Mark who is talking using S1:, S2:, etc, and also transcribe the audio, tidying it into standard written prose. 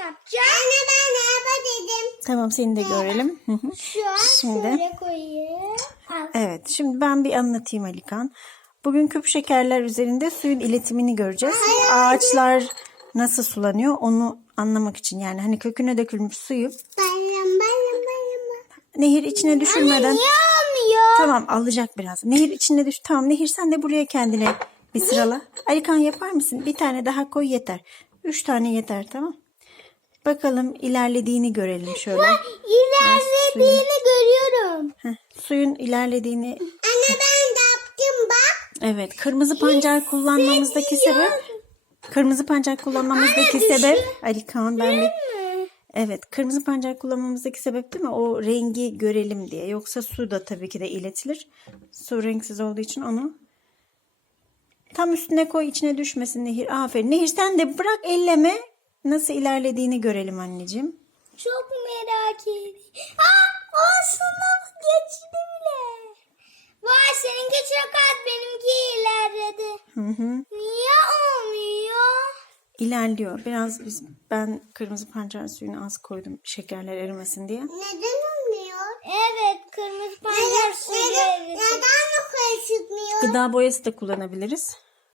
S1: yapacağım. Anne ben araba dedim.
S2: Tamam, seni de görelim. Hı hı.
S1: Şu an
S2: Şimdi.
S1: şöyle koyayım. Al.
S2: Evet, şimdi ben bir anlatayım Alikan. Bugün küp şekerler üzerinde suyun iletimini göreceğiz. Ağaçlar nasıl sulanıyor onu anlamak için. Yani hani köküne dökülmüş suyu
S1: Bayram.
S2: nehir içine düşürmeden...
S1: Niye olmuyor?
S2: Tamam, alacak biraz. Nehir içine düş. Tamam Nehir, sen de buraya kendine bir sırala. Alikan yapar mısın? Bir tane daha koy yeter. 3 tane yeter, tamam. Bakalım ilerlediğini görelim şöyle.
S1: İlerlediğini görüyorum.
S2: Suyun ilerlediğini...
S1: Anne ben de yaptım bak.
S2: Evet, kırmızı pancar kullanmamızdaki sebep... Kırmızı pancar kullanmamızdaki sebep... Alikan ben bir... Evet, kırmızı pancar kullanmamızdaki sebep değil mi? O rengi görelim diye. Yoksa su da tabii ki de iletilir. Su renksiz olduğu için onu tam üstüne koy, içine düşmesin Nehir. Aferin. Nehir sen de bırak, elleme. Nasıl ilerlediğini görelim anneciğim.
S1: Çok merak ediyorum. Olsun geçti bile. Vay seninki çok az, benimki ilerledi.
S2: Hı hı.
S1: Niye olmuyor?
S2: İlerliyor. Biraz ben kırmızı pancar suyunu az koydum şekerler erimesin diye.
S1: Neden olmuyor? Evet, kırmızı pancar suyu erisin. Neden yukarı çıkmıyor?
S2: Gıda boyası da kullanabiliriz.